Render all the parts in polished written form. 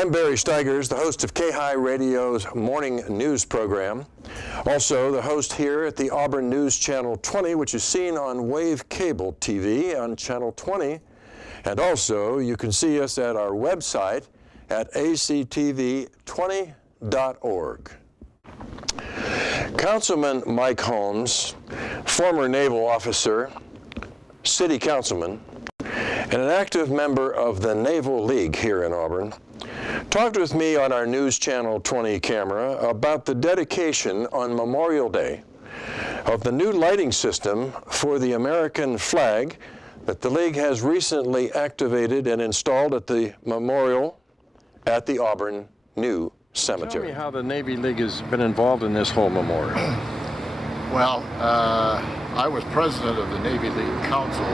I'm Barry Steigers, the host of K-High Radio's morning news program. Also the host here at the Auburn News Channel 20, which is seen on Wave Cable TV on Channel 20. And also you can see us at our website at actv20.org. Councilman Mike Holmes, former naval officer, city councilman, and an active member of the Naval League here in Auburn, talked with me on our News Channel 20 camera about the dedication on Memorial Day of the new lighting system for the American flag that the League has recently activated and installed at the memorial at the Auburn New Cemetery. Tell me how the Navy League has been involved in this whole memorial. Well, I was president of the Navy League Council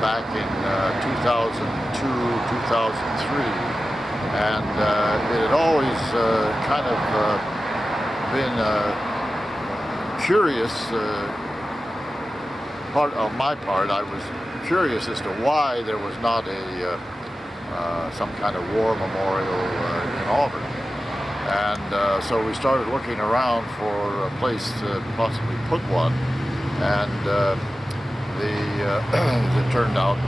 back in 2002, 2003. And it had always kind of been curious, part of my part, I was curious as to why there was not a some kind of war memorial in Auburn. And so we started looking around for a place to possibly put one. And it turned out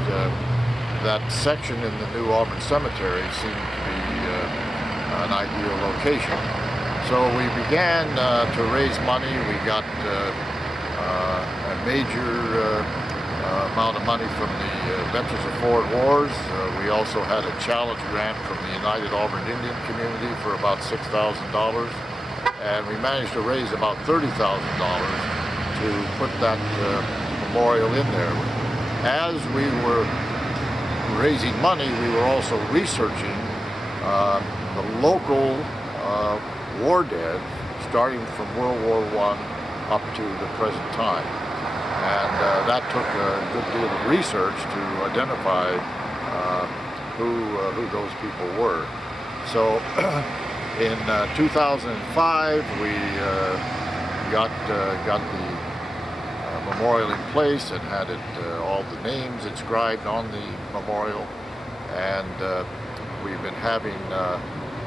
that section in the new Auburn Cemetery seemed to be an ideal location. So we began to raise money. We got a major amount of money from the Veterans of Foreign Wars. We also had a challenge grant from the United Auburn Indian Community for about $6,000. And we managed to raise about $30,000 to put that memorial in there. As we were raising money, we were also researching the local war dead, starting from World War I up to the present time. And that took a good deal of research to identify who those people were. So in 2005, we got the memorial in place and had it all the names inscribed on the memorial, and we've been having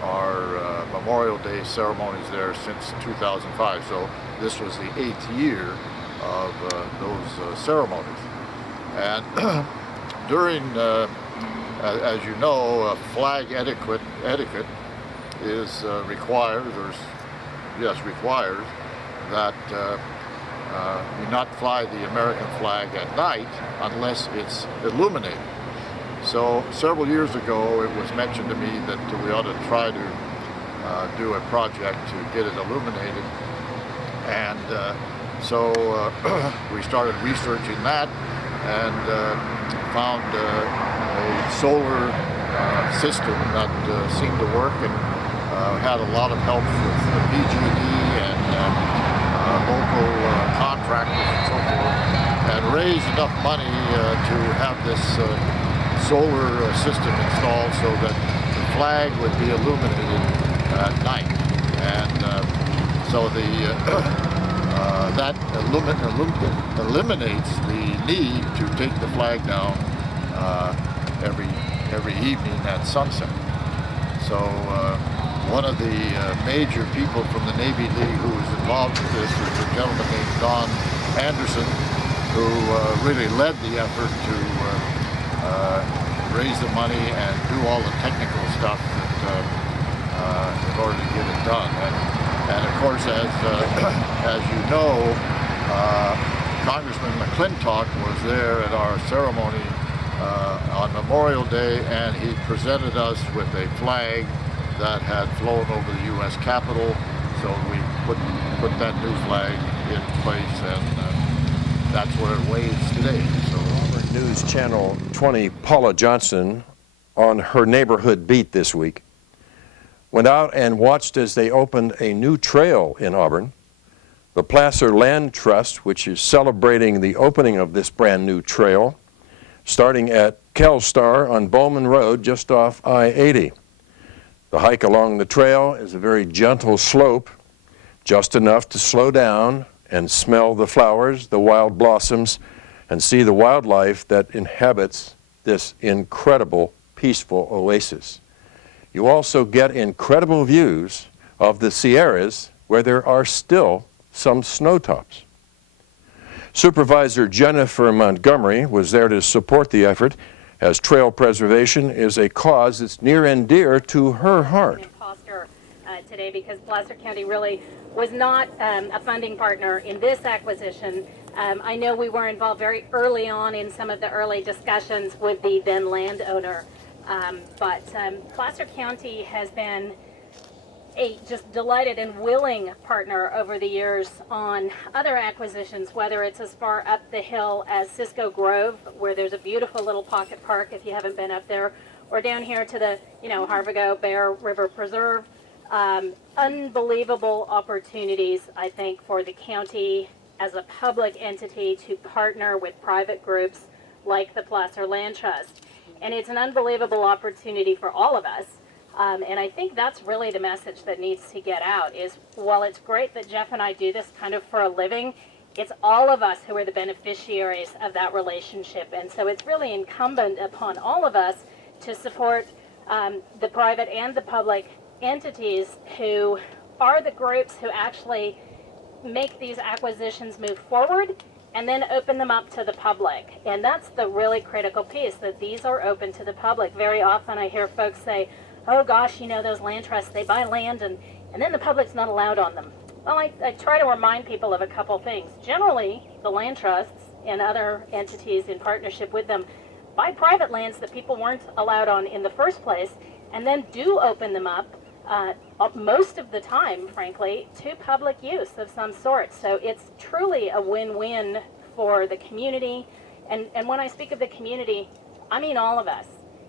our Memorial Day ceremonies there since 2005. So this was the 8th year of those ceremonies. And during, as you know, flag etiquette is requires that you not fly the American flag at night unless it's illuminated. So several years ago it was mentioned to me that we ought to try to do a project to get it illuminated, and so we started researching that and found a solar system that seemed to work, and had a lot of help with the PG&E and local contractors and so forth, and raised enough money to have this solar system installed so that the flag would be illuminated at night. And so that eliminates the need to take the flag down every evening at sunset. So one of the major people from the Navy League who was involved with this was a gentleman named Don Anderson, who really led the effort to raise the money and do all the technical stuff that, in order to get it done. And of course, as you know, Congressman McClintock was there at our ceremony on Memorial Day, and he presented us with a flag that had flown over the U.S. Capitol. So we put that new flag in place, and that's where it waves today. So Auburn News Channel 20 Paula Johnson, on her neighborhood beat this week, went out and watched as they opened a new trail in Auburn. The Placer Land Trust, which is celebrating the opening of this brand new trail, starting at Kelstar on Bowman Road, just off I-80. The hike along the trail is a very gentle slope, just enough to slow down and smell the flowers, the wild blossoms, and see the wildlife that inhabits this incredible, peaceful oasis. you also get incredible views of the Sierras where there are still some snow tops. Supervisor Jennifer Montgomery was there to support the effort, as trail preservation is a cause that's near and dear to her heart. Today, because Placer County really was not a funding partner in this acquisition. I know we were involved very early on in some of the early discussions with the then landowner, but Placer County has been a just delighted and willing partner over the years on other acquisitions, whether it's as far up the hill as Cisco Grove, where there's a beautiful little pocket park if you haven't been up there, or down here to the, Harvigo Bear River Preserve. Unbelievable opportunities, I think, for the county as a public entity to partner with private groups like the Placer Land Trust. And it's an unbelievable opportunity for all of us. And I think that's really the message that needs to get out is, while it's great that Jeff and I do this kind of for a living, it's all of us who are the beneficiaries of that relationship. And so it's really incumbent upon all of us to support the private and the public entities who are the groups who actually make these acquisitions move forward and then open them up to the public. And that's the really critical piece, that these are open to the public. Very often I hear folks say, oh gosh, those land trusts, they buy land and then the public's not allowed on them. Well, I try to remind people of a couple things. Generally, the land trusts and other entities in partnership with them buy private lands that people weren't allowed on in the first place, and then do open them up most of the time, frankly, to public use of some sort. So it's truly a win-win for the community. And when I speak of the community, I mean all of us,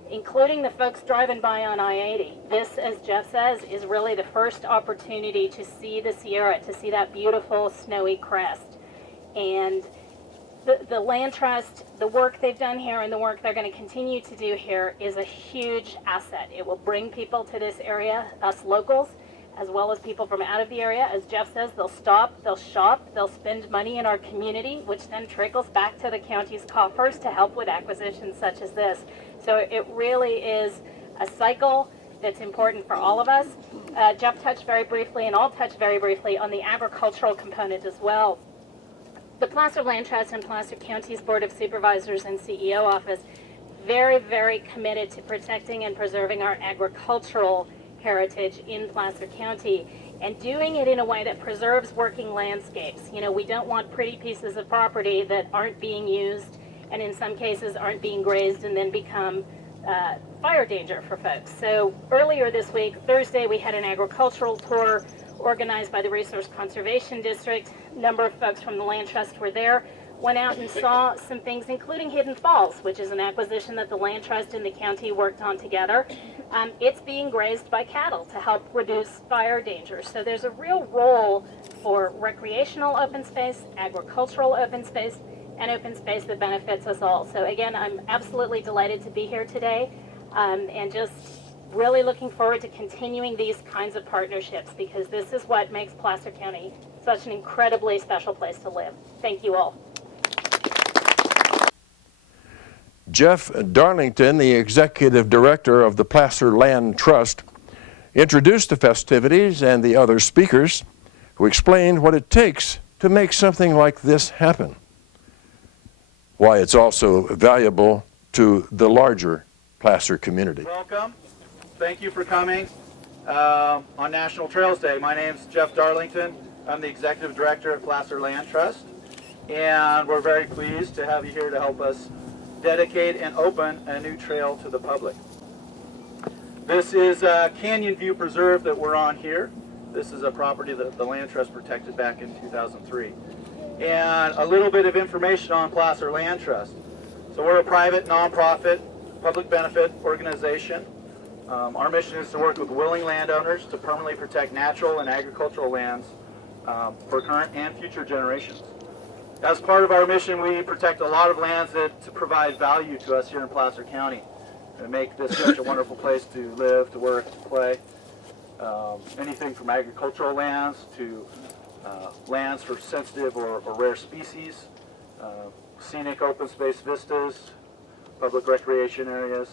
including the folks driving by on I-80. This, as Jeff says, is really the first opportunity to see the Sierra, to see that beautiful snowy crest. And the Land Trust, the work they've done here and the work they're going to continue to do here is a huge asset. It will bring people to this area, us locals, as well as people from out of the area. As Jeff says, they'll stop, they'll shop, they'll spend money in our community, which then trickles back to the county's coffers to help with acquisitions such as this. So it really is a cycle that's important for all of us. Jeff touched very briefly, and I'll touch very briefly on the agricultural component as well. The Placer Land Trust and Placer County's Board of Supervisors and CEO office very, very committed to protecting and preserving our agricultural heritage in Placer County, and doing it in a way that preserves working landscapes. We don't want pretty pieces of property that aren't being used, and in some cases aren't being grazed and then become fire danger for folks. So earlier this week, Thursday, we had an agricultural tour organized by the Resource Conservation District. A number of folks from the Land Trust were there, went out and saw some things, including Hidden Falls, which is an acquisition that the Land Trust and the county worked on together. It's being grazed by cattle to help reduce fire danger. So there's a real role for recreational open space, agricultural open space, and open space that benefits us all. So again, I'm absolutely delighted to be here today, and just really looking forward to continuing these kinds of partnerships, because this is what makes Placer County such an incredibly special place to live. Thank you all. Jeff Darlington, the executive director of the Placer Land Trust, introduced the festivities and the other speakers, who explained what it takes to make something like this happen, why it's also valuable to the larger Placer community. Welcome. Thank you for coming on National Trails Day. My name is Jeff Darlington. I'm the Executive Director of Placer Land Trust, and we're very pleased to have you here to help us dedicate and open a new trail to the public. This is Canyon View Preserve that we're on here. This is a property that the Land Trust protected back in 2003. And a little bit of information on Placer Land Trust. So we're a private, nonprofit, public benefit organization. Our mission is to work with willing landowners to permanently protect natural and agricultural lands for current and future generations. As part of our mission, we protect a lot of lands that provide value to us here in Placer County and make this such a wonderful place to live, to work, to play. Anything from agricultural lands to lands for sensitive or rare species, scenic open space vistas, public recreation areas,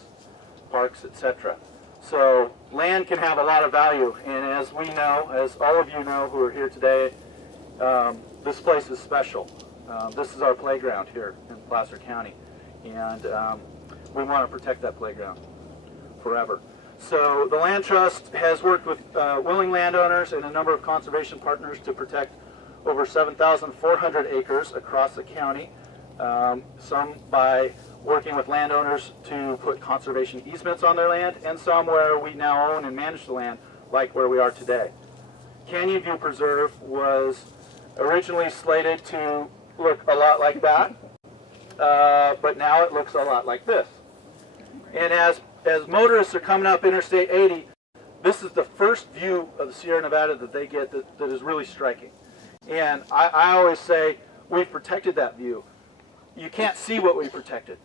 parks, etc. So land can have a lot of value, and as we know, as all of you know who are here today, this place is special. This is our playground here in Placer County, and we want to protect that playground forever. So the Land Trust has worked with willing landowners and a number of conservation partners to protect over 7,400 acres across the county, some by working with landowners to put conservation easements on their land, and some where we now own and manage the land, like where we are today. Canyon View Preserve was originally slated to look a lot like that, but now it looks a lot like this. And as motorists are coming up Interstate 80, this is the first view of the Sierra Nevada that they get that is really striking. And I always say, we've protected that view. You can't see what we protected.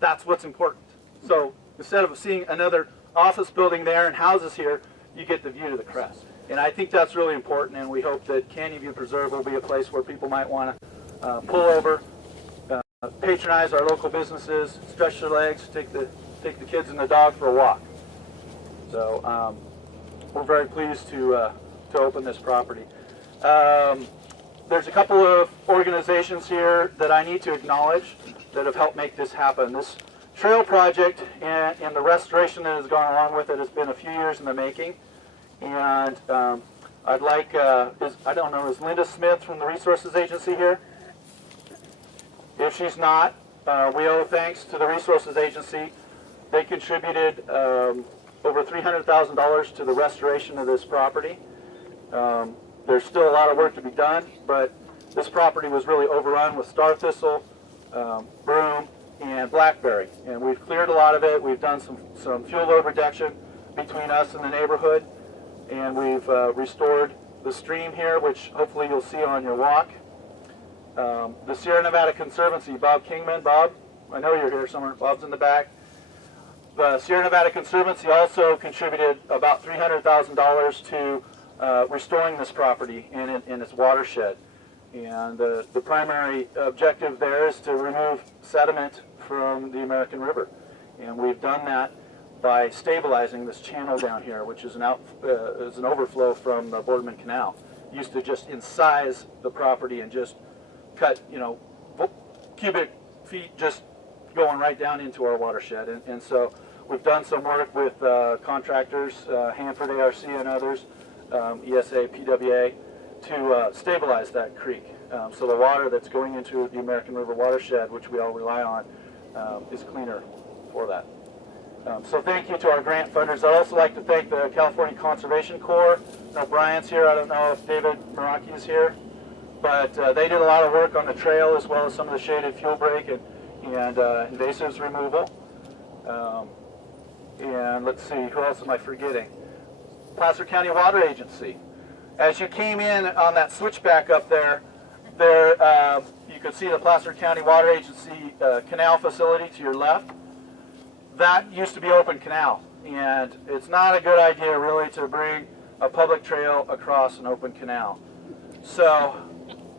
That's what's important. So instead of seeing another office building there and houses here, you get the view to the crest. And I think that's really important, and we hope that Canyon View Preserve will be a place where people might want to pull over, patronize our local businesses, stretch their legs, take the kids and the dog for a walk. So we're very pleased to open this property. There's a couple of organizations here that I need to acknowledge that have helped make this happen. This trail project and the restoration that has gone along with it has been a few years in the making. And I'd like, I don't know, is Linda Smith from the Resources Agency here? If she's not, we owe thanks to the Resources Agency. They contributed over $300,000 to the restoration of this property. There's still a lot of work to be done, but this property was really overrun with star thistle, broom, and blackberry. And we've cleared a lot of it. We've done some fuel load reduction between us and the neighborhood. And we've restored the stream here, which hopefully you'll see on your walk. The Sierra Nevada Conservancy, Bob Kingman. Bob, I know you're here somewhere. Bob's in the back. The Sierra Nevada Conservancy also contributed about $300,000 to restoring this property in its watershed. And the primary objective there is to remove sediment from the American River. And we've done that by stabilizing this channel down here, which is an overflow from the Boardman Canal. It used to just incise the property and just cut, cubic feet just going right down into our watershed. And so we've done some work with contractors, Hanford ARC and others, ESA, PWA, to stabilize that creek. So the water that's going into the American River watershed, which we all rely on, is cleaner for that. So thank you to our grant funders. I'd also like to thank the California Conservation Corps. Now Brian's here. I don't know if David Meraki is here. But they did a lot of work on the trail, as well as some of the shaded fuel break and invasives removal. And let's see, who else am I forgetting? Placer County Water Agency. As you came in on that switchback up there, you could see the Placer County Water Agency canal facility to your left. That used to be open canal, and it's not a good idea really to bring a public trail across an open canal. So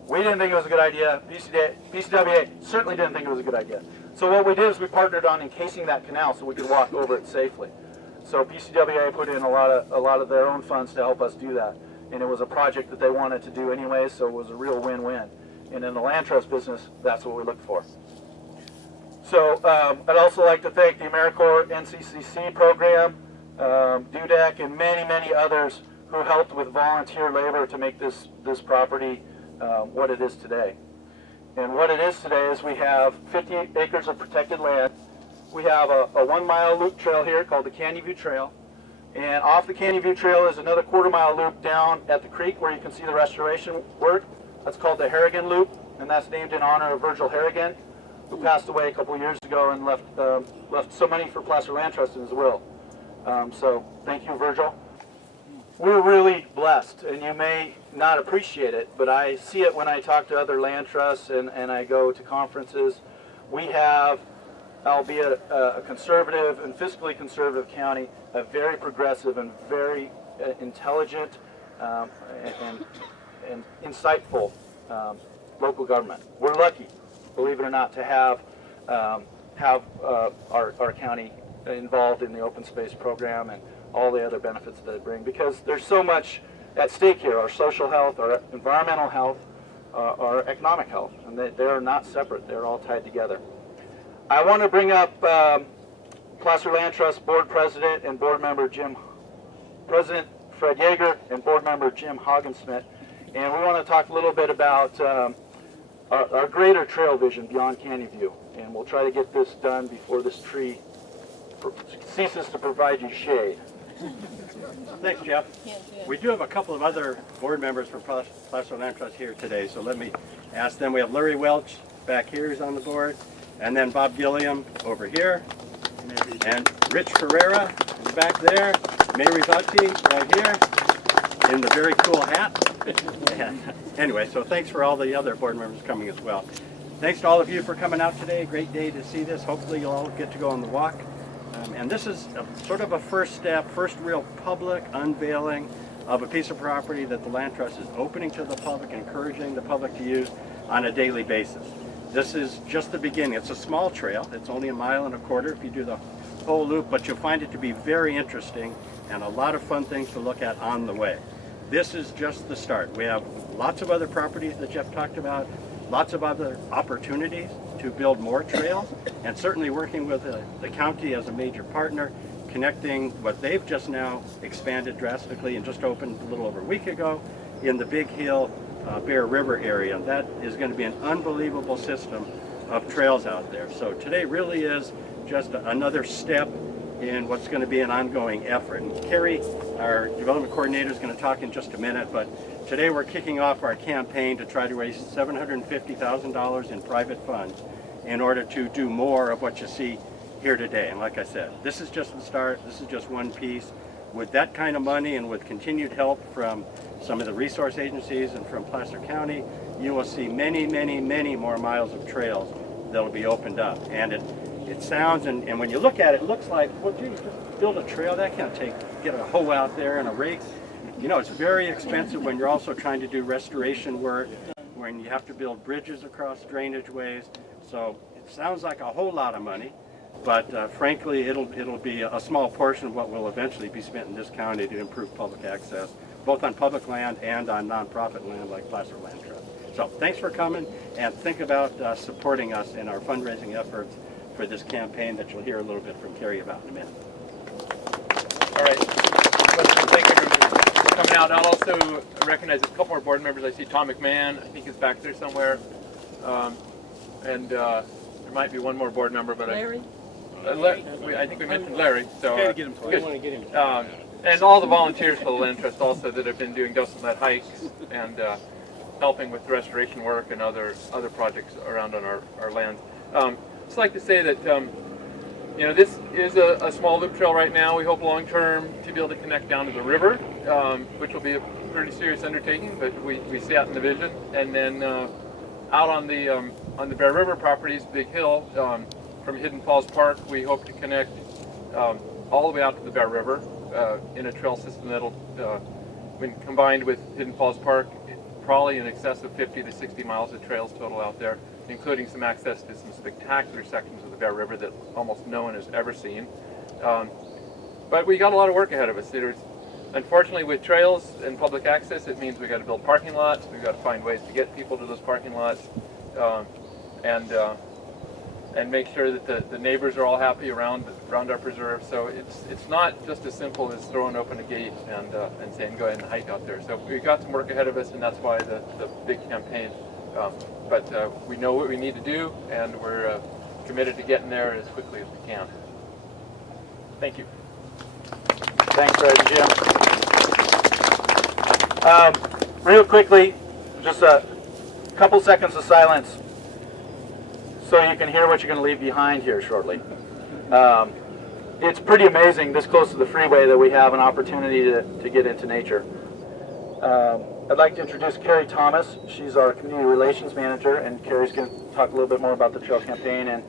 we didn't think it was a good idea. PCWA certainly didn't think it was a good idea. So what we did is we partnered on encasing that canal so we could walk over it safely. So PCWA put in a lot of their own funds to help us do that. And it was a project that they wanted to do anyway, so it was a real win-win. And in the land trust business, that's what we look for. So I'd also like to thank the AmeriCorps NCCC program, DUDEC, and many, many others who helped with volunteer labor to make this property what it is today. And what it is today is we have 58 acres of protected land. We have a 1-mile loop trail here called the Canyon View Trail. And off the Canyon View Trail is another 1/4-mile loop down at the creek where you can see the restoration work. That's called the Harrigan Loop, and that's named in honor of Virgil Harrigan, who passed away a couple of years ago and left some money for Placer Land Trust in his will. So thank you, Virgil. We're really blessed, and you may not appreciate it, but I see it when I talk to other land trusts and I go to conferences. We have, albeit a conservative and fiscally conservative county, a very progressive and very intelligent and insightful local government. We're lucky, believe it or not, to have our county involved in the open space program and all the other benefits that they bring, because there's so much at stake here: our social health, our environmental health, our economic health, and they're not separate. They're all tied together. I want to bring up Placer Land Trust Board President and Board Member President Fred Yeager and Board Member Jim Hoggensmith, and we want to talk a little bit about our greater trail vision beyond Canyon View, and we'll try to get this done before this tree ceases to provide you shade. Thanks, Jeff. We do have a couple of other board members from Placer Land Trust here today, so let me ask them. We have Larry Welch back here, who's on the board, and then Bob Gilliam over here, and Rich Ferreira is back there, Mary Vati right here, in the very cool hat. Anyway, so thanks for all the other board members coming as well. Thanks to all of you for coming out today. Great day to see this. Hopefully you'll all get to go on the walk. And this is sort of a first step, first real public unveiling of a piece of property that the Land Trust is opening to the public, encouraging the public to use on a daily basis. This is just the beginning. It's a small trail. It's only 1.25 miles if you do the whole loop, but you'll find it to be very interesting and a lot of fun things to look at on the way. This is just the start. We have lots of other properties that Jeff talked about, lots of other opportunities to build more trails, and certainly working with the county as a major partner, connecting what they've just now expanded drastically and just opened a little over a week ago in the Big Hill Bear River area. That is going to be an unbelievable system of trails out there. So today really is just another step in what's going to be an ongoing effort. And Carrie, our development coordinator, is going to talk in just a minute, but today we're kicking off our campaign to try to raise $750,000 in private funds in order to do more of what you see here today. And like I said, this is just the start. This is just one piece. With that kind of money and with continued help from some of the resource agencies and from Placer County, you will see many, many, many more miles of trails that will be opened up. And it sounds, and when you look at it, it looks like, well, gee, just build a trail. That can't get a hoe out there and a rake. You know, it's very expensive when you're also trying to do restoration work, when you have to build bridges across drainage ways. So it sounds like a whole lot of money, but frankly, it'll be a small portion of what will eventually be spent in this county to improve public access, both on public land and on nonprofit land like Placer Land Trust. So thanks for coming, and think about supporting us in our fundraising efforts for this campaign that you'll hear a little bit from Carrie about in a minute. All right. Thank you for coming out. I'll also recognize a couple more board members. I see Tom McMahon, I think, is back there somewhere. And there might be one more board member, but Larry? I think we mentioned Larry. So Okay, to get him to good. I want to get him And all the volunteers for the Land Trust also that have been doing Doesn't hikes and helping with restoration work and other projects around on our lands. Just like to say that you know, this is a small loop trail right now. We hope long term to be able to connect down to the river, which will be a pretty serious undertaking, but we see out in the vision. And then out on the Bear River properties, Big Hill, from Hidden Falls Park, we hope to connect all the way out to the Bear River in a trail system that'll, when combined with Hidden Falls Park, probably in excess of 50 to 60 miles of trails total out there, including some access to some spectacular sections of the Bear River that almost no one has ever seen. But we got a lot of work ahead of us. Unfortunately, with trails and public access, it means we got to build parking lots. We've got to find ways to get people to those parking lots, and make sure that the neighbors are all happy around our preserve. So it's not just as simple as throwing open a gate and saying go ahead and hike out there. So we've got some work ahead of us, and that's why the big campaign. But we know what we need to do, and we're committed to getting there as quickly as we can. Thank you. Thanks, Fred and Jim. Real quickly, just a couple seconds of silence so you can hear what you're going to leave behind here shortly. It's pretty amazing this close to the freeway that we have an opportunity to get into nature. I'd like to introduce Carrie Thomas. She's our community relations manager, and Carrie's going to talk a little bit more about the trail campaign and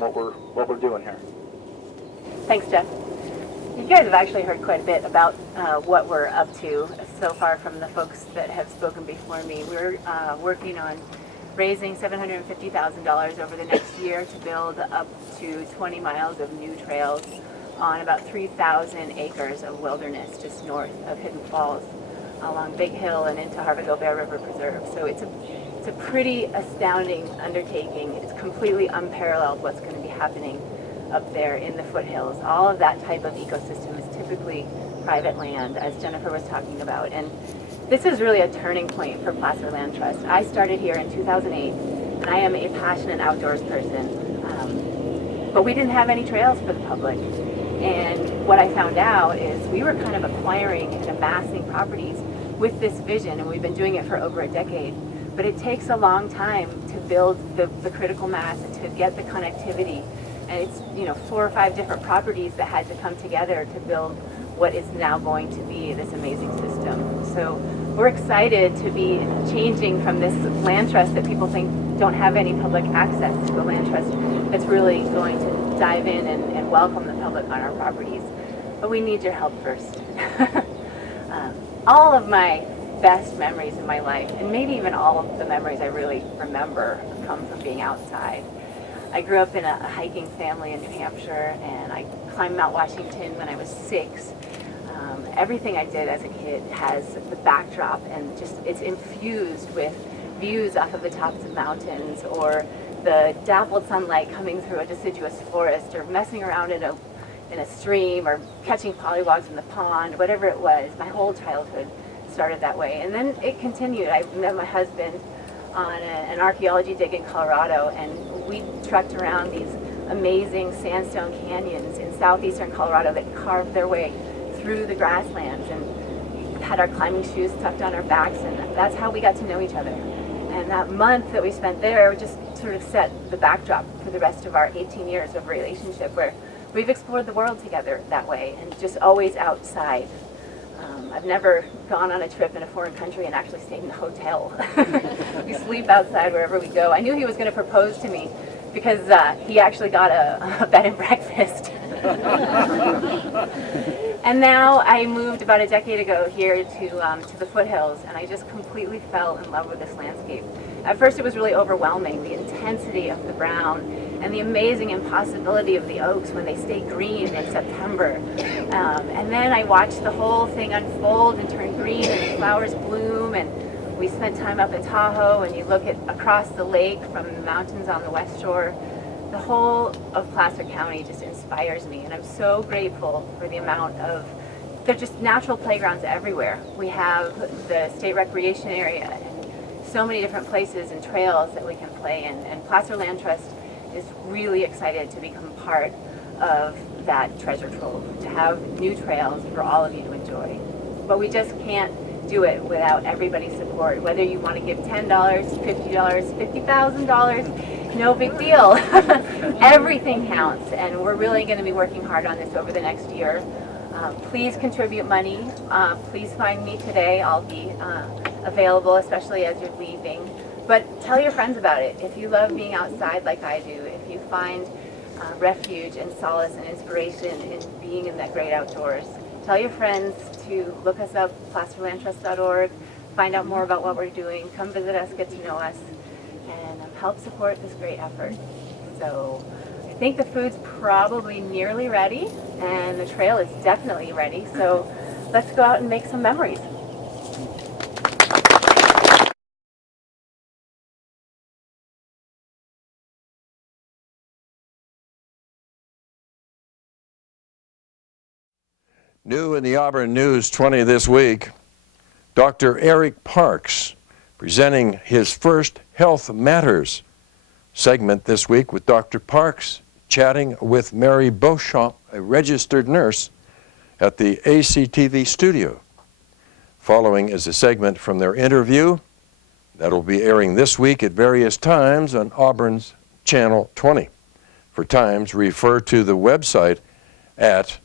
what we're doing here. Thanks, Jeff. You guys have actually heard quite a bit about what we're up to so far from the folks that have spoken before me. We're working on raising $750,000 over the next year to build up to 20 miles of new trails on about 3,000 acres of wilderness just north of Hidden Falls, along Big Hill and into Harveyville Bear River Preserve. So it's a pretty astounding undertaking. It's completely unparalleled what's going to be happening up there in the foothills. All of that type of ecosystem is typically private land, as Jennifer was talking about. And this is really a turning point for Placer Land Trust. I started here in 2008, and I am a passionate outdoors person. But we didn't have any trails for the public. And what I found out is we were kind of acquiring and amassing properties with this vision, and we've been doing it for over a decade. But it takes a long time to build the critical mass and to get the connectivity. And it's 4 or 5 different properties that had to come together to build what is now going to be this amazing system. So we're excited to be changing from this land trust that people think don't have any public access to a land trust that's really going to dive in and welcome the public on our properties. But we need your help first. All of my best memories in my life, and maybe even all of the memories I really remember, come from being outside. I grew up in a hiking family in New Hampshire, and I climbed Mount Washington when I was 6. Everything I did as a kid has the backdrop, and just it's infused with views off of the tops of mountains, or the dappled sunlight coming through a deciduous forest, or messing around in a stream, or catching pollywogs in the pond, whatever it was. My whole childhood started that way, and then it continued. I met my husband on an archaeology dig in Colorado, and we trekked around these amazing sandstone canyons in southeastern Colorado that carved their way through the grasslands, and had our climbing shoes tucked on our backs, and that's how we got to know each other. And that month that we spent there just sort of set the backdrop for the rest of our 18 years of relationship, where we've explored the world together that way, and just always outside. I've never gone on a trip in a foreign country and actually stayed in a hotel. We sleep outside wherever we go. I knew he was going to propose to me because he actually got a bed and breakfast. And now I moved about a decade ago here to the foothills, and I just completely fell in love with this landscape. At first it was really overwhelming, the intensity of the brown and the amazing impossibility of the oaks when they stay green in September. And then I watched the whole thing unfold and turn green, and the flowers bloom, and we spent time up in Tahoe, and you look across the lake from the mountains on the west shore. The whole of Placer County just inspires me, and I'm so grateful for the amount of, they're just natural playgrounds everywhere. We have the state recreation area and so many different places and trails that we can play in, and Placer Land Trust is really excited to become part of that treasure trove, to have new trails for all of you to enjoy. But we just can't do it without everybody's support, whether you want to give $10, $50, $50,000, no big deal. Everything counts, and we're really going to be working hard on this over the next year. Please contribute money. Please find me today. I'll be available, especially as you're leaving. But tell your friends about it. If you love being outside like I do, if you find refuge and solace and inspiration in being in that great outdoors, tell your friends to look us up, placerlandtrust.org, find out more about what we're doing, come visit us, get to know us, and help support this great effort. So I think the food's probably nearly ready, and the trail is definitely ready, so let's go out and make some memories. New in the Auburn News 20 this week, Dr. Eric Parks presenting his first Health Matters segment this week with Dr. Parks chatting with Mary Beauchamp, a registered nurse at the ACTV studio. Following is a segment from their interview that will be airing this week at various times on Auburn's Channel 20. For times, refer to the website at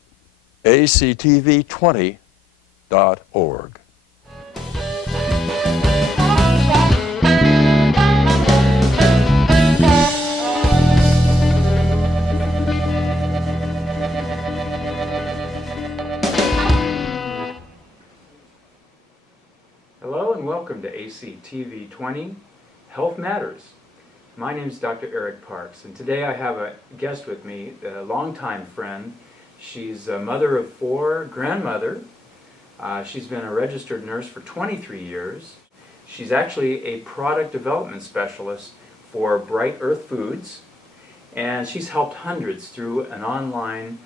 actv20.org. Hello and welcome to ACTV 20 Health Matters. My name is Dr. Eric Parks, and today I have a guest with me, a longtime friend. She's a mother of 4, grandmother. She's been a registered nurse for 23 years. She's actually a product development specialist for Bright Earth Foods, and she's helped hundreds through an online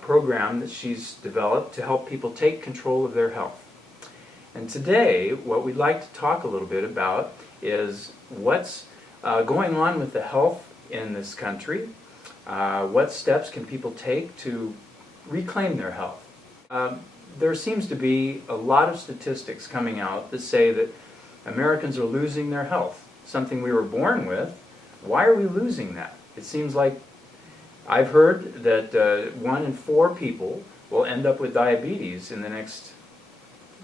program that she's developed to help people take control of their health. And today, what we'd like to talk a little bit about is what's going on with the health in this country. What steps can people take to reclaim their health? There seems to be a lot of statistics coming out that say that Americans are losing their health, something we were born with. Why are we losing that? It seems like I've heard that 1 in 4 people will end up with diabetes in the next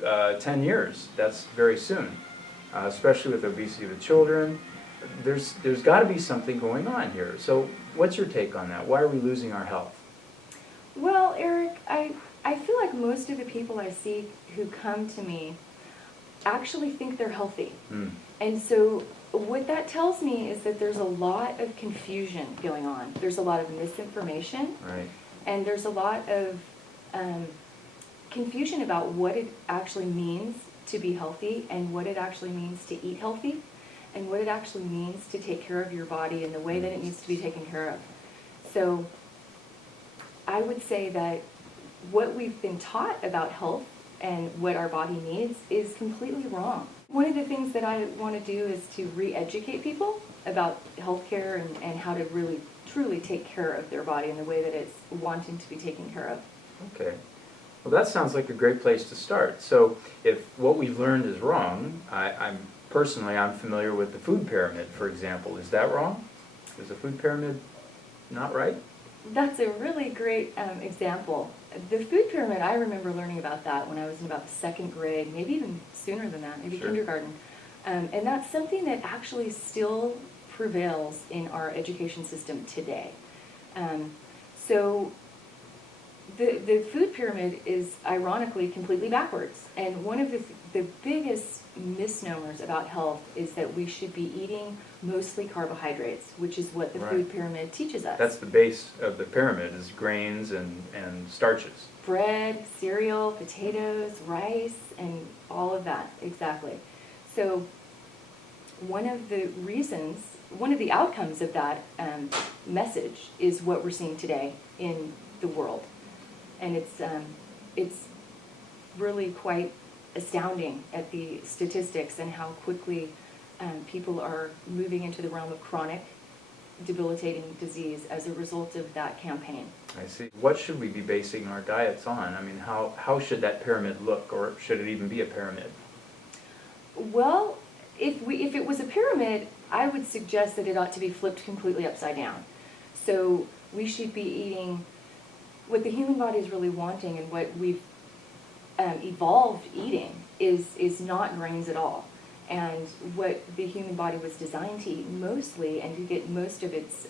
10 years. That's very soon, especially with obesity with children. There's got to be something going on here. So what's your take on that? Why are we losing our health? Well, Eric, I feel like most of the people I see who come to me actually think they're healthy. And so what that tells me is that there's a lot of confusion going on. There's a lot of misinformation. Right. And there's a lot of confusion about what it actually means to be healthy and what it actually means to eat healthy and what it actually means to take care of your body in the way that it needs to be taken care of. So I would say that what we've been taught about health and what our body needs is completely wrong. One of the things that I want to do is to re-educate people about healthcare and how to really, truly take care of their body in the way that it's wanting to be taken care of. Okay. Well, that sounds like a great place to start. So if what we've learned is wrong, I'm familiar with the food pyramid, for example. Is that wrong? Is the food pyramid not right? That's a really great example. The food pyramid, I remember learning about that when I was in about the 2nd grade, maybe even sooner than that, maybe Sure. kindergarten. And that's something that actually still prevails in our education system today. So the food pyramid is ironically completely backwards. And one of the biggest misnomers about health is that we should be eating mostly carbohydrates, which is what the Right. food pyramid teaches us. That's the base of the pyramid, is grains and starches. Bread, cereal, potatoes, rice, and all of that, exactly. So one of the outcomes of that message is what we're seeing today in the world. And it's really quite astounding at the statistics and how quickly people are moving into the realm of chronic, debilitating disease as a result of that campaign. I see. What should we be basing our diets on? I mean, how should that pyramid look, or should it even be a pyramid? Well, if it was a pyramid, I would suggest that it ought to be flipped completely upside down. So we should be eating what the human body is really wanting, and what we've evolved eating is not grains at all. And what the human body was designed to eat mostly and to get most of its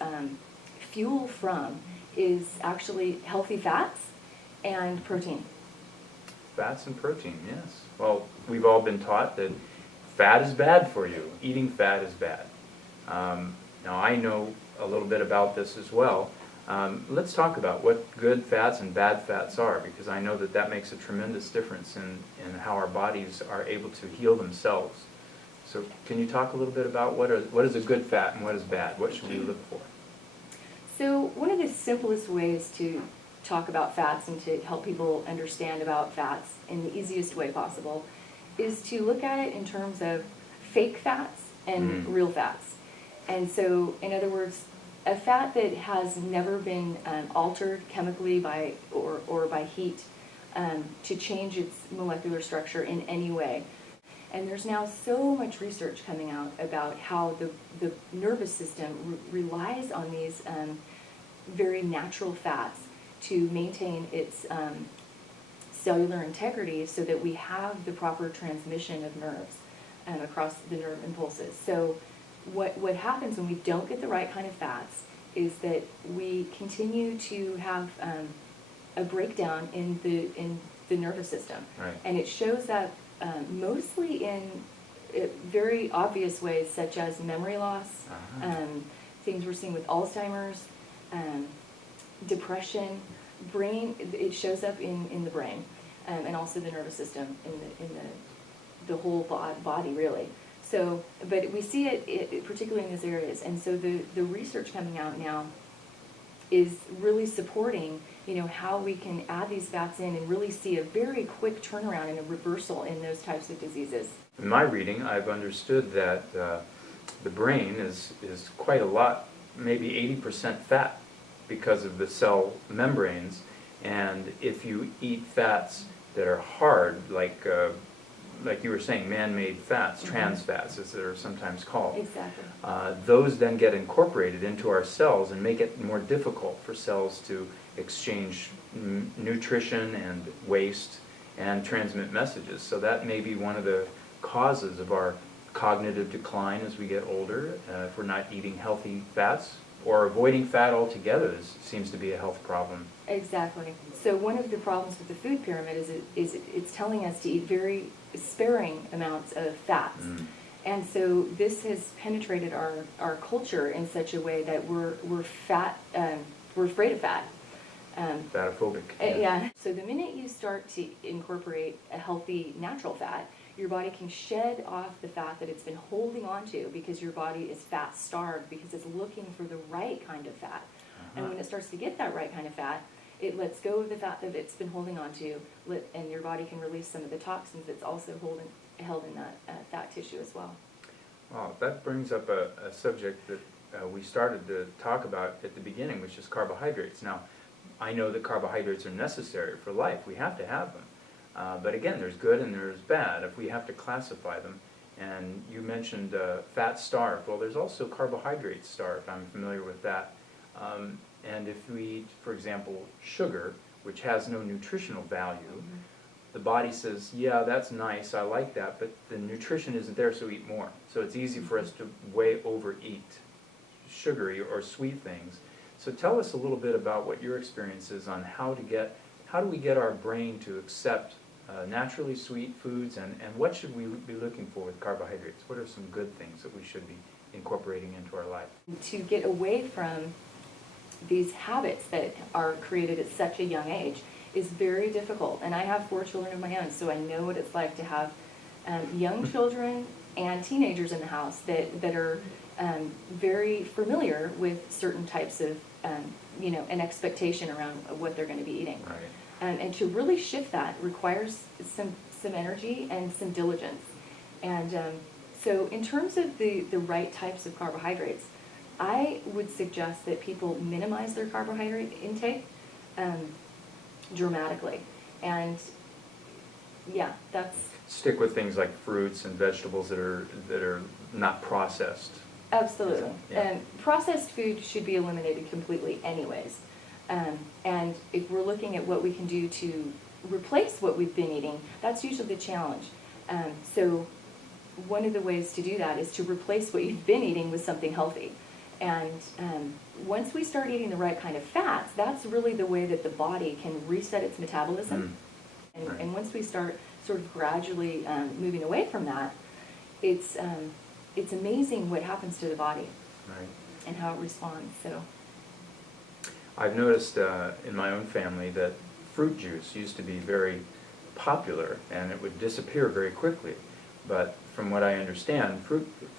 fuel from is actually healthy fats and protein. Fats and protein, yes. Well, we've all been taught that fat is bad for you. Eating fat is bad. Now, I know a little bit about this as well. Let's talk about what good fats and bad fats are, because I know that makes a tremendous difference in how our bodies are able to heal themselves. So can you talk a little bit about what is a good fat and what is bad? What should we look for? So one of the simplest ways to talk about fats and to help people understand about fats in the easiest way possible is to look at it in terms of fake fats and real fats. And so, in other words, a fat that has never been altered chemically by or by heat to change its molecular structure in any way. And there's now so much research coming out about how the nervous system relies on these very natural fats to maintain its cellular integrity so that we have the proper transmission of nerves across the nerve impulses. So what happens when we don't get the right kind of fats is that we continue to have a breakdown in the nervous system. Right. And it shows up mostly in very obvious ways, such as memory loss, things we're seeing with Alzheimer's, depression, brain, it shows up in the brain, and also the nervous system, in the whole body really. So, but we see it particularly in those areas, and so the research coming out now is really supporting, how we can add these fats in and really see a very quick turnaround and a reversal in those types of diseases. In my reading, I've understood that the brain is quite a lot, maybe 80% fat because of the cell membranes, and if you eat fats that are hard, like you were saying, man-made fats, trans fats as they're sometimes called. Exactly. Those then get incorporated into our cells and make it more difficult for cells to exchange nutrition and waste and transmit messages. So that may be one of the causes of our cognitive decline as we get older, if we're not eating healthy fats, or avoiding fat altogether seems to be a health problem. Exactly. So one of the problems with the food pyramid is it's telling us to eat very sparing amounts of fats. And so this has penetrated our culture in such a way that we're fat, we're afraid of fat. Fatophobic. Yeah. So the minute you start to incorporate a healthy natural fat, your body can shed off the fat that it's been holding on to, because your body is fat starved, because it's looking for the right kind of fat. And when it starts to get that right kind of fat, it lets go of the fat that it's been holding on to, and your body can release some of the toxins that's also held in that fat tissue as well. Wow, that brings up a subject that we started to talk about at the beginning, which is carbohydrates. Now, I know that carbohydrates are necessary for life. We have to have them. But again, there's good and there's bad if we have to classify them. And you mentioned fat starved. Well, there's also carbohydrate starved. I'm familiar with that. And if we eat, for example, sugar, which has no nutritional value, the body says, yeah, that's nice, I like that, but the nutrition isn't there, so eat more. So it's easy for us to way overeat sugary or sweet things. So tell us a little bit about what your experience is on how do we get our brain to accept naturally sweet foods, and what should we be looking for with carbohydrates? What are some good things that we should be incorporating into our life? To get away from these habits that are created at such a young age is very difficult. And I have 4 children of my own, so I know what it's like to have young children and teenagers in the house that are very familiar with certain types of, an expectation around what they're going to be eating. Right. And to really shift that requires some energy and some diligence. And so in terms of the right types of carbohydrates, I would suggest that people minimize their carbohydrate intake dramatically. And yeah, that's... Stick with things like fruits and vegetables that are not processed. Absolutely. Yeah. Processed food should be eliminated completely anyways. And if we're looking at what we can do to replace what we've been eating, that's usually the challenge. So one of the ways to do that is to replace what you've been eating with something healthy. And once we start eating the right kind of fats, that's really the way that the body can reset its metabolism. And once we start sort of gradually moving away from that, it's amazing what happens to the body and how it responds. So I've noticed in my own family that fruit juice used to be very popular, and it would disappear very quickly. But from what I understand,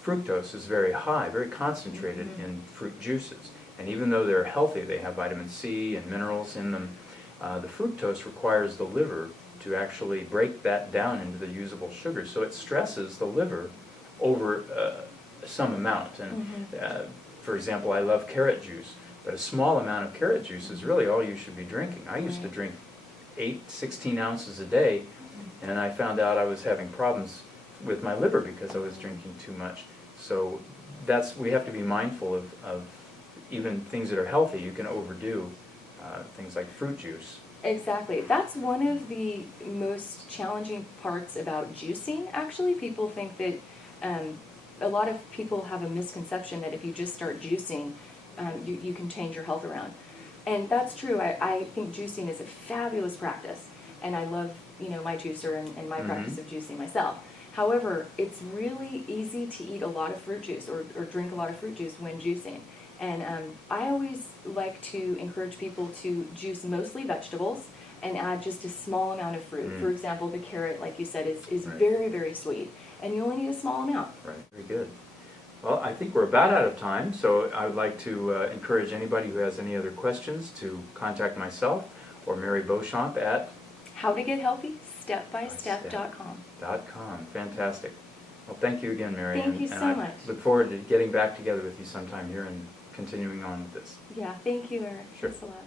fructose is very high, very concentrated in fruit juices. And even though they're healthy, they have vitamin C and minerals in them, the fructose requires the liver to actually break that down into the usable sugars. So it stresses the liver over some amount. And for example, I love carrot juice, but a small amount of carrot juice is really all you should be drinking. I used to drink 16 ounces a day, and I found out I was having problems with my liver because I was drinking too much. So we have to be mindful of even things that are healthy. You can overdo things like fruit juice. exactly. That's one of the most challenging parts about juicing, actually. People think that a lot of people have a misconception that if you just start juicing, you can change your health around. And that's true. I think juicing is a fabulous practice, and I love my juicer and my practice of juicing myself. However, it's really easy to eat a lot of fruit juice or drink a lot of fruit juice when juicing. And I always like to encourage people to juice mostly vegetables and add just a small amount of fruit. For example, the carrot, like you said, is Right. very, very sweet, and you only need a small amount. Right, very good. Well, I think we're about out of time, so I would like to encourage anybody who has any other questions to contact myself or Mary Beauchamp at howtogethealthy.stepbystep.com. .com. Fantastic. Well, thank you again, Mary. Thank you and so I much. look forward to getting back together with you sometime here and continuing on with this. Yeah, thank you, Eric. Sure. Thanks a lot.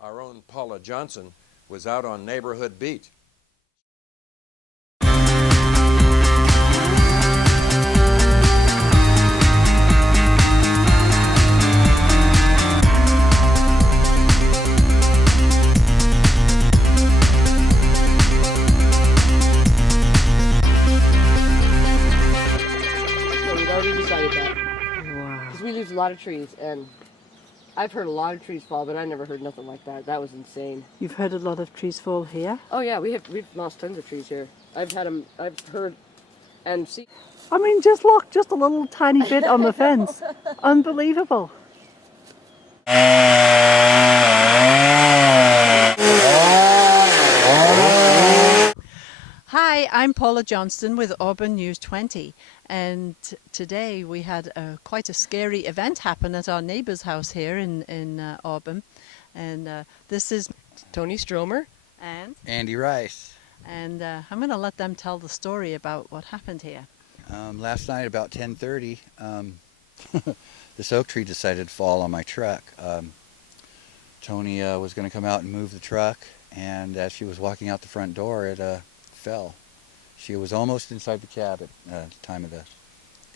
Our own Paula Johnson was out on Neighborhood Beat. So we'd already decided that. Wow. Because we lose a lot of trees, and I've heard a lot of trees fall, but I never heard nothing like that. That was insane. You've heard a lot of trees fall here? Oh yeah, we've lost tons of trees here. I've heard and seen. I mean, just look, just a little tiny bit on the fence. Unbelievable. Hi, I'm Paula Johnston with Auburn News 20, and today we had quite a scary event happen at our neighbour's house here in Auburn, and this is Tony Stromer. and Andy Rice. I'm going to let them tell the story about what happened here. Last night about 10:30, this oak tree decided to fall on my truck. Tony was going to come out and move the truck, and as she was walking out the front door, it fell. She was almost inside the cab at the time of the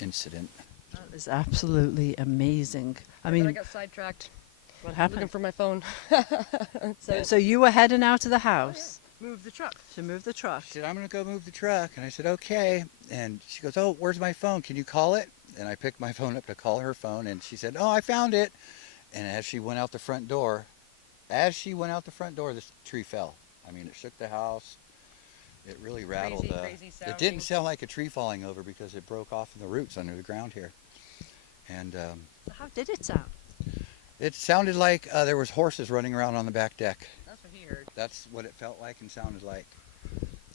incident. That is absolutely amazing. I I mean, got sidetracked what looking happened? for my phone. So you were heading out of the house Move the truck. to move the truck. She said, "I'm going to go move the truck." And I said, "Okay." And she goes, "Oh, where's my phone? Can you call it?" And I picked my phone up to call her phone, and she said, "Oh, I found it." And as she went out the front door, this tree fell. I mean, it shook the house. It really rattled. Crazy It sounding. didn't sound like a tree falling over because it broke off in the roots under the ground here. And So how did it sound? it sounded like there was horses running around on the back deck. That's what he heard. That's what it felt like and sounded like.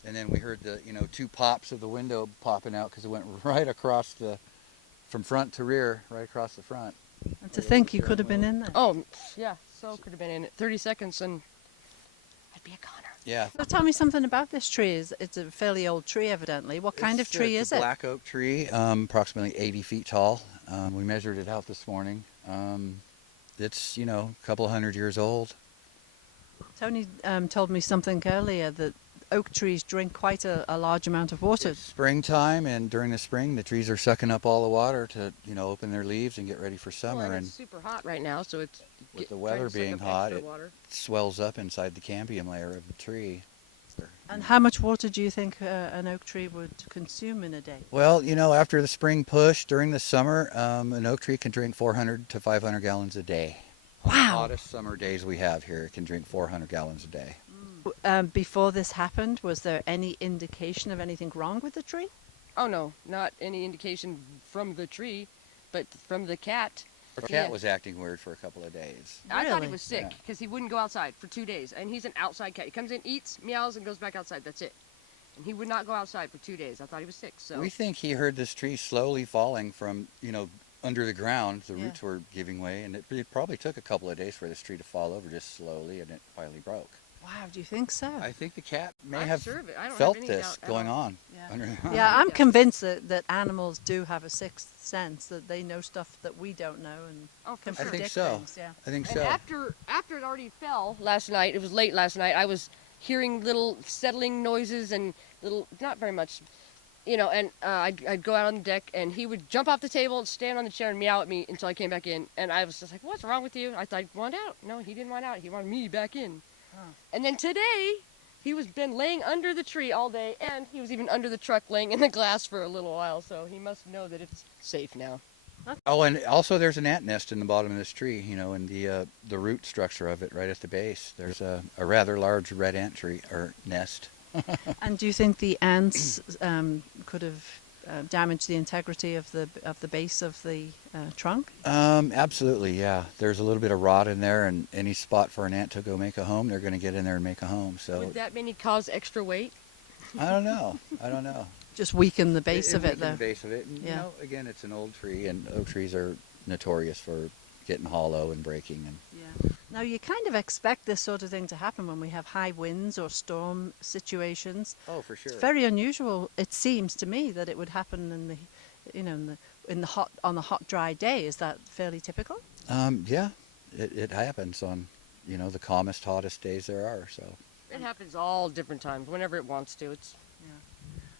And then we heard the, two pops of the window popping out because it went right across from front to rear, right across the front. And to think you could have been in there. Oh yeah, so could have been in it. 30 seconds and I'd be a goner. Yeah. So tell me something about this tree. It's a fairly old tree, evidently. What kind of tree It's is a it? black oak tree, approximately 80 feet tall. We measured it out this morning. It's, a couple of 100 years old. Tony told me something earlier that oak trees drink quite a large amount of water. It's springtime, and during the spring, the trees are sucking up all the water to, open their leaves and get ready for summer. Well, and it's super hot right now, so it's with the trying weather to suck being up hot, extra it water. swells up inside the cambium layer of the tree. And how much water do you think an oak tree would consume in a day? Well, after the spring push, during the summer, an oak tree can drink 400 to 500 gallons a day. Wow. The hottest summer days we have here, it can drink 400 gallons a day. Before this happened, was there any indication of anything wrong with the tree? Oh no, not any indication from the tree, but from the cat. Our cat was acting weird for a couple of days. I thought he Really? was sick Yeah. because he wouldn't go outside for 2 days, and he's an outside cat. He comes in, eats, meows, and goes back outside. That's it. And he would not go outside for 2 days. I thought he was sick. So We think he heard this tree slowly falling from, under the ground. The Yeah. roots were giving way, and it probably took a couple of days for this tree to fall over just slowly, and it finally broke. Wow, do you think so? I think the cat may I'm have sure of it. I don't felt have any this doubt at going all. on. Yeah. Under the ground. Yeah, I'm Yeah. convinced that animals do have a sixth sense, that they know stuff that we don't know and Oh, for can sure. I think predict so. things. Yeah. I think And so. after it already fell last night, it was late last night. I was hearing little settling noises and little, not very much, and I'd go out on the deck, and he would jump off the table and stand on the chair and meow at me until I came back in. And I was just like, "What's wrong with you?" I thought he'd want out. No, he didn't want out. He wanted me back in. Oh. And then today, he was been laying under the tree all day, and he was even under the truck laying in the glass for a little while. So he must know that it's safe now. Oh, and also there's an ant nest in the bottom of this tree, in the root structure of it right at the base. There's a rather large red ant tree, or nest. And do you think the ants could have damaged the integrity of the base of the trunk? Absolutely, yeah. There's a little bit of rot in there, and any spot for an ant to go make a home, they're going to get in there and make a home. So Would that maybe cause extra weight? I don't know. I don't know. Just weaken the base of it, weaken though. The base of it. And, Yeah. You know, again, it's an old tree, and oak trees are notorious for getting hollow and breaking. And Yeah. Now you kind of expect this sort of thing to happen when we have high winds or storm situations. oh, for sure. It's very unusual. It seems to me that it would happen in the, in the hot on a hot dry day. Is that fairly typical? Yeah, it happens on, the calmest, hottest days there are. So. It happens all different times, whenever it wants to. It's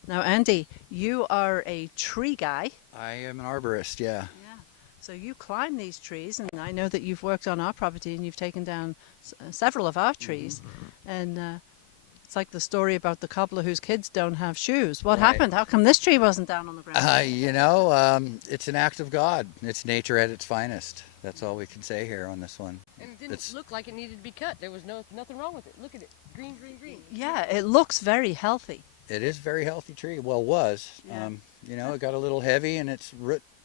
Now, Andy, you are a tree guy. I am an arborist. Yeah. Yeah. So you climb these trees, and I know that you've worked on our property and you've taken down several of our trees. And it's like the story about the cobbler whose kids don't have shoes. What Right. happened? How come this tree wasn't down on the ground? It's an act of God. It's nature at its finest. That's all we can say here on this one. and it didn't look like it needed to be cut. There was nothing wrong with it. Look at it, green, green, green. Yeah, it looks very healthy. It is a very healthy tree. Well, was. Yeah. It got a little heavy, and its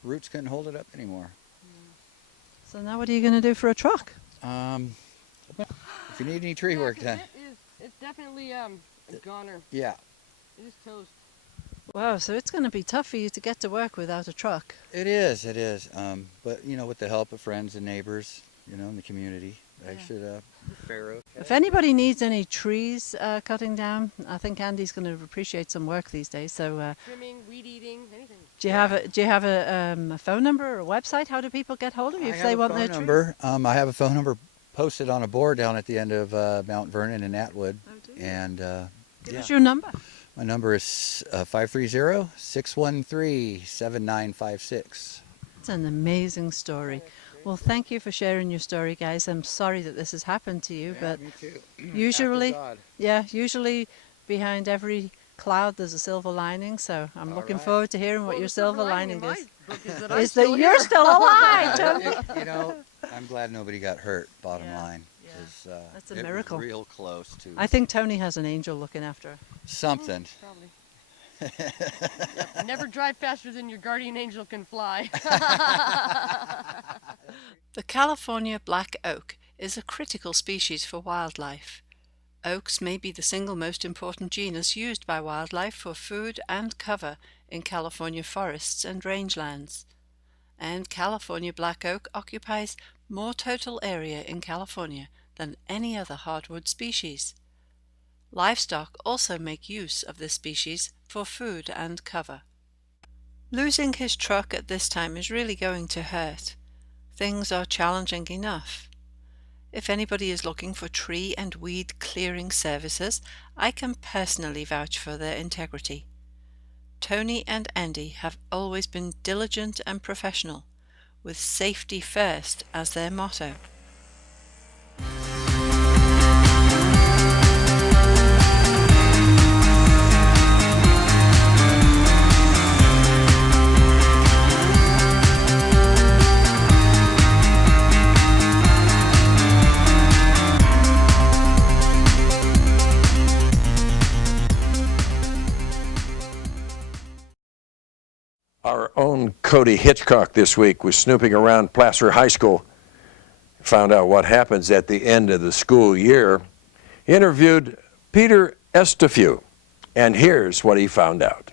roots couldn't hold it up anymore. So now what are you going to do for a truck? If you need any tree work done. It's definitely a goner. Yeah. It is toast. Wow, so it's going to be tough for you to get to work without a truck. It is. But, with the help of friends and neighbors, in the community, I should fare okay. If anybody needs any trees cutting down, I think Andy's going to appreciate some work these days. So, Trimming, weed eating, anything. do you have a phone number or a website? How do people get hold of you if they want their trees? I have a phone number posted on a board down at the end of Mount Vernon in Atwood. Oh, do you? And Give us your number. my number is 530-613-7956. It's an amazing story. Well, thank you for sharing your story, guys. I'm sorry that this has happened to you, but me too. usually, After God. usually behind every cloud there's a silver lining. So I'm All looking right. forward to hearing what Well, your the silver silver lining lining in is. my book is that I'm Is still that you're here. still alive, Tony? I'm glad nobody got hurt, bottom Yeah, line. yeah. 'Cause, That's a it was miracle. real close to I think Tony has an angel looking after her. something. Probably. Yep, never drive faster than your guardian angel can fly. The California black oak is a critical species for wildlife. Oaks may be the single most important genus used by wildlife for food and cover in California forests and rangelands. And California black oak occupies more total area in California than any other hardwood species. Livestock also make use of this species for food and cover. Losing his truck at this time is really going to hurt. Things are challenging enough. If anybody is looking for tree and weed clearing services, I can personally vouch for their integrity. Tony and Andy have always been diligent and professional, with safety first as their motto. Our own Cody Hitchcock this week was snooping around Placer High School, found out what happens at the end of the school year, interviewed Peter Estefew, and here's what he found out.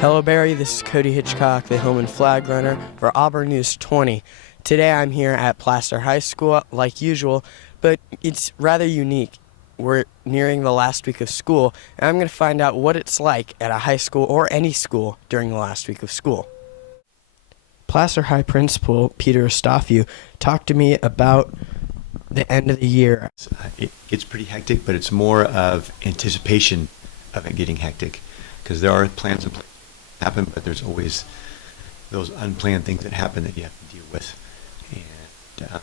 Hello Barry, this is Cody Hitchcock, the home and flag runner for Auburn News 20. Today I'm here at Placer High School like usual, but it's rather unique. We're nearing the last week of school, and I'm going to find out what it's like at a high school or any school during the last week of school. Placer High Principal Peter Estefew talked to me about the end of the year. It's pretty hectic, but it's more of anticipation of it getting hectic, because there are plans in place that happen, but there's always those unplanned things that happen that you have to deal with. And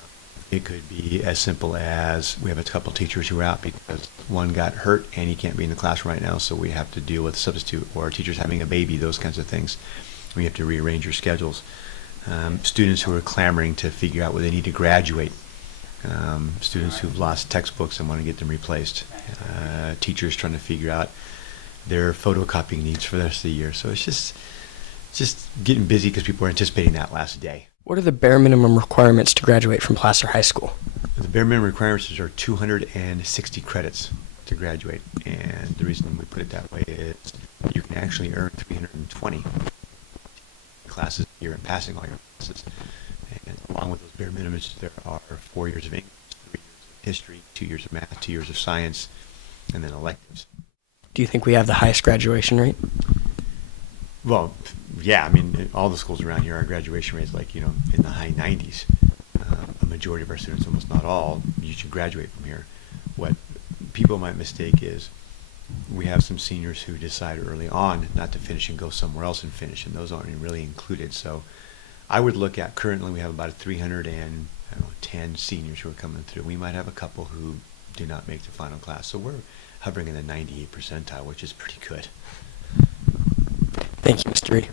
it could be as simple as we have a couple teachers who are out because one got hurt and he can't be in the classroom right now, so we have to deal with a substitute, or teachers having a baby, those kinds of things. We have to rearrange your schedules. Students who are clamoring to figure out where they need to graduate. Students who've lost textbooks and want to get them replaced. Teachers trying to figure out their photocopying needs for the rest of the year. So it's just getting busy because people are anticipating that last day. What are the bare minimum requirements to graduate from Placer High School? The bare minimum requirements are 260 credits to graduate, and the reason we put it that way is you can actually earn 320 classes a year in passing all your classes. And along with those bare minimums, there are 4 years of English, 3 years of history, 2 years of math, 2 years of science, and then electives. Do you think we have the highest graduation rate? Well, yeah, I mean, all the schools around here, our graduation rate is like, in the high 90s. A majority of our students, almost not all, you should graduate from here. What people might mistake is we have some seniors who decide early on not to finish and go somewhere else and finish, and those aren't really included. So I would look at, currently we have about 310 seniors who are coming through. We might have a couple who do not make the final class. So we're hovering in the 98th percentile, which is pretty good. Thank you, Mr. Reed.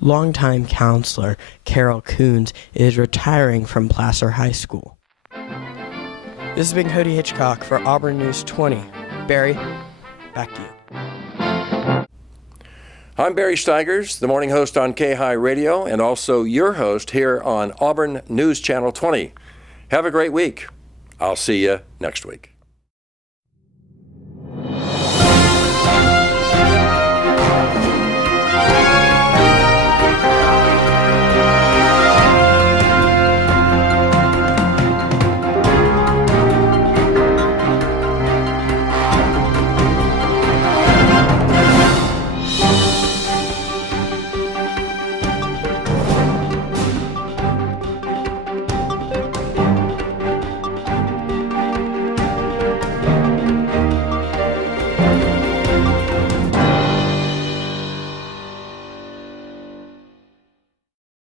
Longtime counselor Carol Coons is retiring from Placer High School. This has been Cody Hitchcock for Auburn News 20. Barry, back to you. I'm Barry Steigers, the morning host on K-High Radio, and also your host here on Auburn News Channel 20. Have a great week. I'll see you next week.